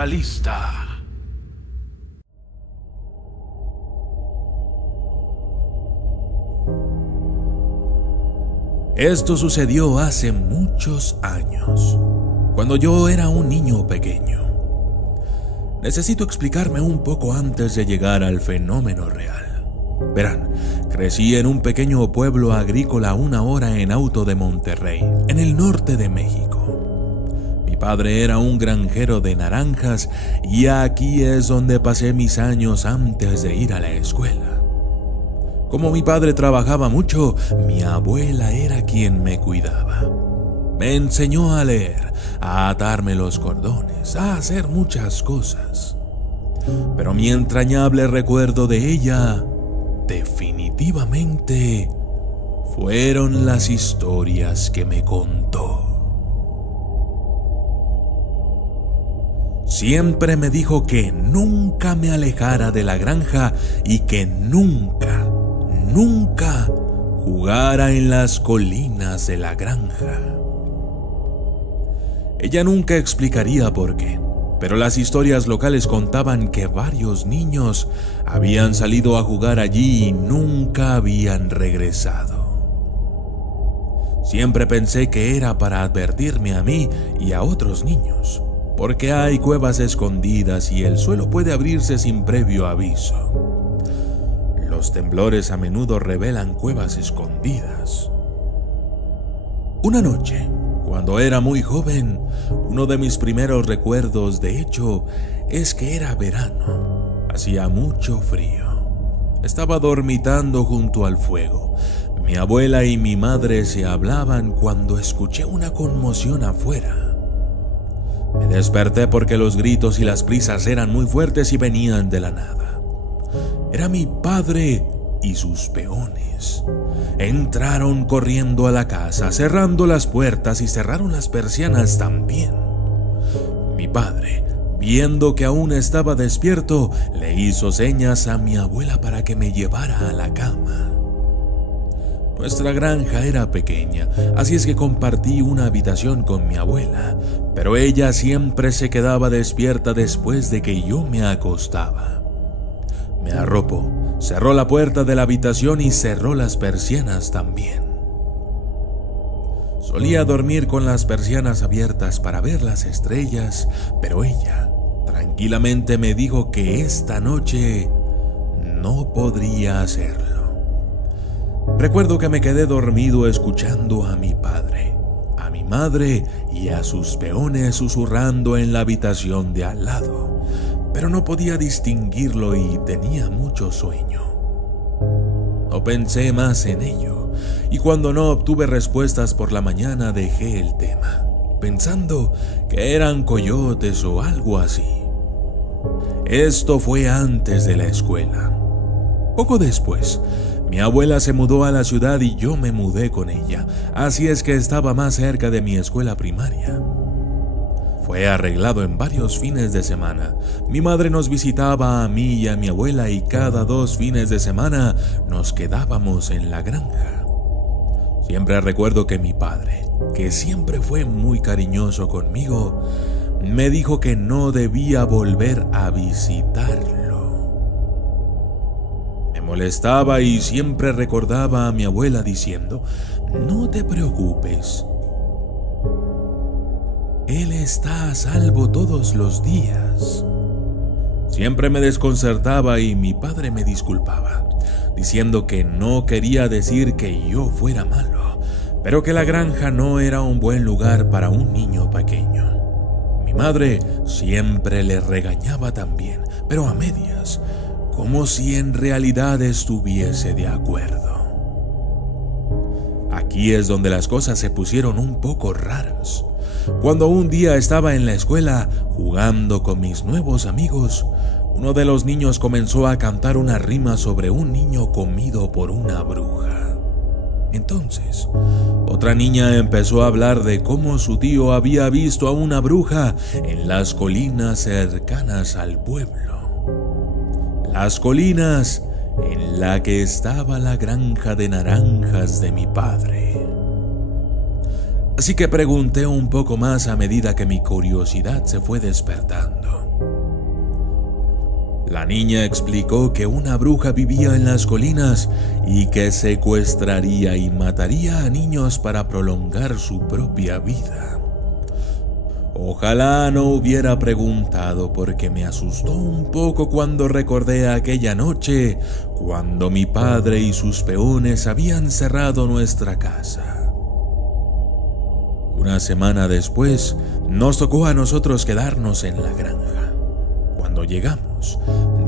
Mentalista. Esto sucedió hace muchos años, cuando yo era un niño pequeño. Necesito explicarme un poco antes de llegar al fenómeno real. Verán, crecí en un pequeño pueblo agrícola a 1 hora en auto de Monterrey, en el norte de México. Mi padre era un granjero de naranjas y aquí es donde pasé mis años antes de ir a la escuela. Como mi padre trabajaba mucho, mi abuela era quien me cuidaba. Me enseñó a leer, a atarme los cordones, a hacer muchas cosas. Pero mi entrañable recuerdo de ella, definitivamente, fueron las historias que me contó. Siempre me dijo que nunca me alejara de la granja y que nunca jugara en las colinas de la granja. Ella nunca explicaría por qué, pero las historias locales contaban que varios niños habían salido a jugar allí y nunca habían regresado. Siempre pensé que era para advertirme a mí y a otros niños, porque hay cuevas escondidas y el suelo puede abrirse sin previo aviso. Los temblores a menudo revelan cuevas escondidas. Una noche, cuando era muy joven, uno de mis primeros recuerdos, de hecho, es que era verano. Hacía mucho frío. Estaba dormitando junto al fuego. Mi abuela y mi madre se hablaban cuando escuché una conmoción afuera. Me desperté porque los gritos y las prisas eran muy fuertes y venían de la nada. Era mi padre y sus peones. Entraron corriendo a la casa, cerrando las puertas y cerraron las persianas también. Mi padre, viendo que aún estaba despierto, le hizo señas a mi abuela para que me llevara a la cama. Nuestra granja era pequeña, así es que compartí una habitación con mi abuela, pero ella siempre se quedaba despierta después de que yo me acostaba. Me arropó, cerró la puerta de la habitación y cerró las persianas también. Solía dormir con las persianas abiertas para ver las estrellas, pero ella tranquilamente me dijo que esta noche no podría hacerlo. Recuerdo que me quedé dormido escuchando a mi padre, a mi madre y a sus peones susurrando en la habitación de al lado, pero no podía distinguirlo y tenía mucho sueño. No pensé más en ello, y cuando no obtuve respuestas por la mañana dejé el tema, pensando que eran coyotes o algo así. Esto fue antes de la escuela. Poco después, mi abuela se mudó a la ciudad y yo me mudé con ella, así es que estaba más cerca de mi escuela primaria. Fue arreglado en varios fines de semana. Mi madre nos visitaba a mí y a mi abuela y cada 2 fines de semana nos quedábamos en la granja. Siempre recuerdo que mi padre, que siempre fue muy cariñoso conmigo, me dijo que no debía volver a visitarlo. Me molestaba y siempre recordaba a mi abuela diciendo: "No te preocupes. Él está a salvo todos los días". Siempre me desconcertaba y mi padre me disculpaba, diciendo que no quería decir que yo fuera malo, pero que la granja no era un buen lugar para un niño pequeño. Mi madre siempre le regañaba también, pero a medias, como si en realidad estuviese de acuerdo. Aquí es donde las cosas se pusieron un poco raras. Cuando un día estaba en la escuela jugando con mis nuevos amigos, uno de los niños comenzó a cantar una rima sobre un niño comido por una bruja. Entonces, otra niña empezó a hablar de cómo su tío había visto a una bruja en las colinas cercanas al pueblo. Las colinas en la que estaba la granja de naranjas de mi padre. Así que pregunté un poco más a medida que mi curiosidad se fue despertando. La niña explicó que una bruja vivía en las colinas y que secuestraría y mataría a niños para prolongar su propia vida. Ojalá no hubiera preguntado porque me asustó un poco cuando recordé aquella noche cuando mi padre y sus peones habían cerrado nuestra casa. Una semana después, nos tocó a nosotros quedarnos en la granja. Cuando llegamos,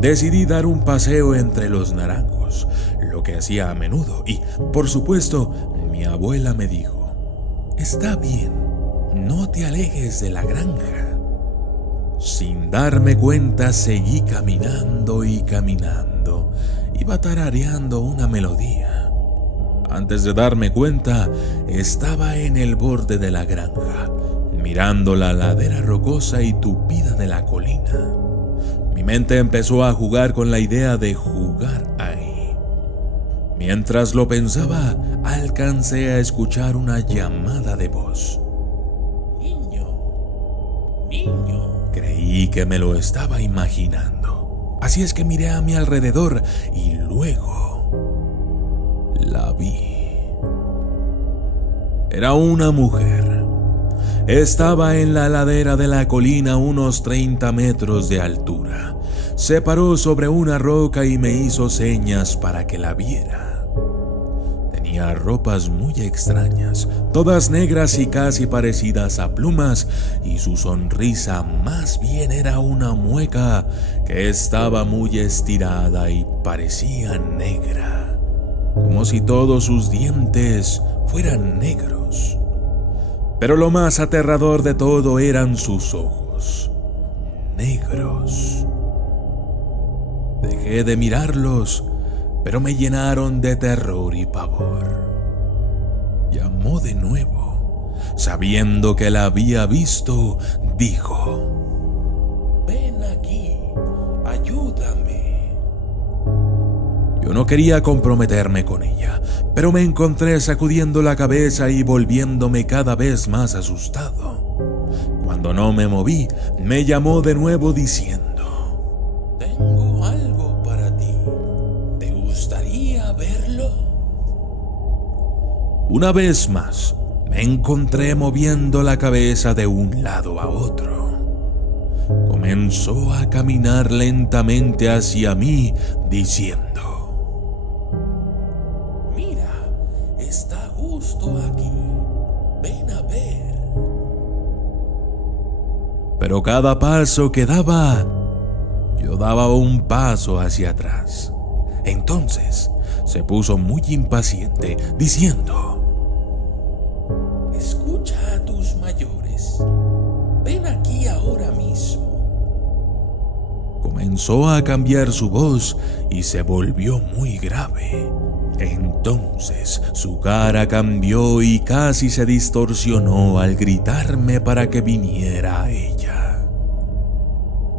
decidí dar un paseo entre los naranjos, lo que hacía a menudo, y, por supuesto, mi abuela me dijo: «Está bien, no te alejes de la granja». Sin darme cuenta, seguí caminando y caminando. Iba tarareando una melodía. Antes de darme cuenta, estaba en el borde de la granja, mirando la ladera rocosa y tupida de la colina. Mi mente empezó a jugar con la idea de jugar ahí. Mientras lo pensaba, alcancé a escuchar una llamada de voz. «Niño, niño». Creí que me lo estaba imaginando, así es que miré a mi alrededor y luego la vi. Era una mujer. Estaba en la ladera de la colina a unos 30 metros de altura. Se paró sobre una roca y me hizo señas para que la viera. Tenía ropas muy extrañas, todas negras y casi parecidas a plumas, y su sonrisa más bien era una mueca que estaba muy estirada y parecía negra, como si todos sus dientes fueran negros. Pero lo más aterrador de todo eran sus ojos, negros. Dejé de mirarlos, pero me llenaron de terror y pavor. Llamó de nuevo. Sabiendo que la había visto, dijo: «Ven aquí, ayúdame». Yo no quería comprometerme con ella, pero me encontré sacudiendo la cabeza y volviéndome cada vez más asustado. Cuando no me moví, me llamó de nuevo diciendo: «Tengo algo para ti. ¿Te gustaría verlo?». Una vez más, me encontré moviendo la cabeza de un lado a otro. Comenzó a caminar lentamente hacia mí, diciendo: «Mira, está justo aquí. Ven a ver». Pero cada paso que daba, yo daba un paso hacia atrás. Entonces se puso muy impaciente, diciendo: «Escucha a tus mayores. Ven aquí ahora mismo». Comenzó a cambiar su voz y se volvió muy grave. Entonces su cara cambió y casi se distorsionó al gritarme para que viniera a ella.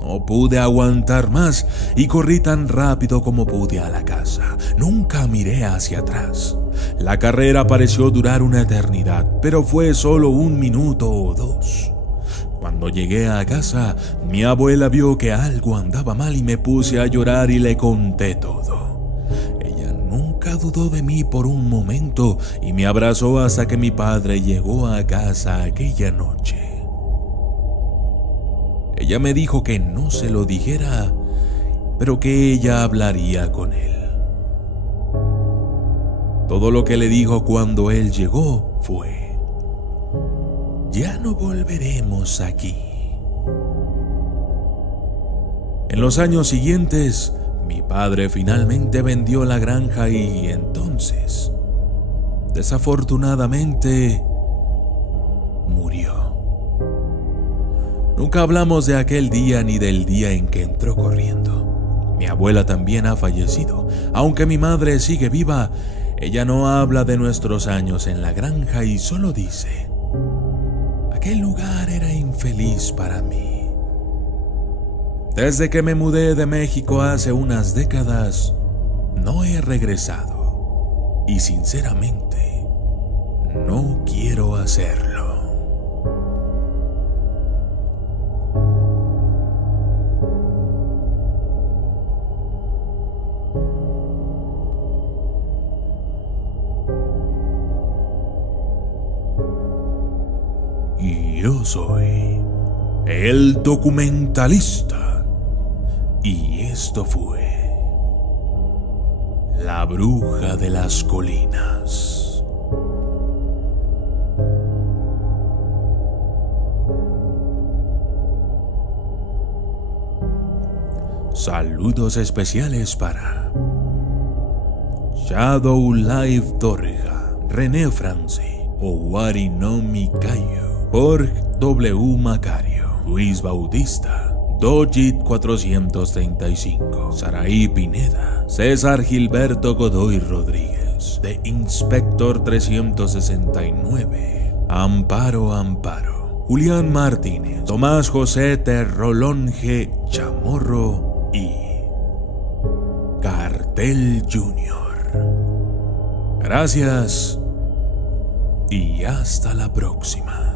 No pude aguantar más y corrí tan rápido como pude a la casa. Nunca miré hacia atrás. La carrera pareció durar una eternidad, pero fue solo 1 minuto o 2. Cuando llegué a casa, mi abuela vio que algo andaba mal y me puse a llorar y le conté todo. Ella nunca dudó de mí por un momento y me abrazó hasta que mi padre llegó a casa aquella noche. Ella me dijo que no se lo dijera, pero que ella hablaría con él. Todo lo que le dijo cuando él llegó fue: «Ya no volveremos aquí». En los años siguientes, mi padre finalmente vendió la granja y entonces, desafortunadamente, murió. Nunca hablamos de aquel día ni del día en que entró corriendo. Mi abuela también ha fallecido. Aunque mi madre sigue viva, ella no habla de nuestros años en la granja y solo dice: «Aquel lugar era infeliz para mí». Desde que me mudé de México hace unas décadas, no he regresado. Y sinceramente, no quiero hacerlo. Yo soy el documentalista y esto fue La Bruja de las Colinas. Saludos especiales para Shadow Life Torreja, René Franci, Owari no Mikayo, Borg W. Macario, Luis Bautista, Dojit 435, Saraí Pineda, César Gilberto Godoy Rodríguez, The Inspector 369, Amparo Amparo, Julián Martínez, Tomás José Terrolonge Chamorro y Cartel Junior. Gracias y hasta la próxima.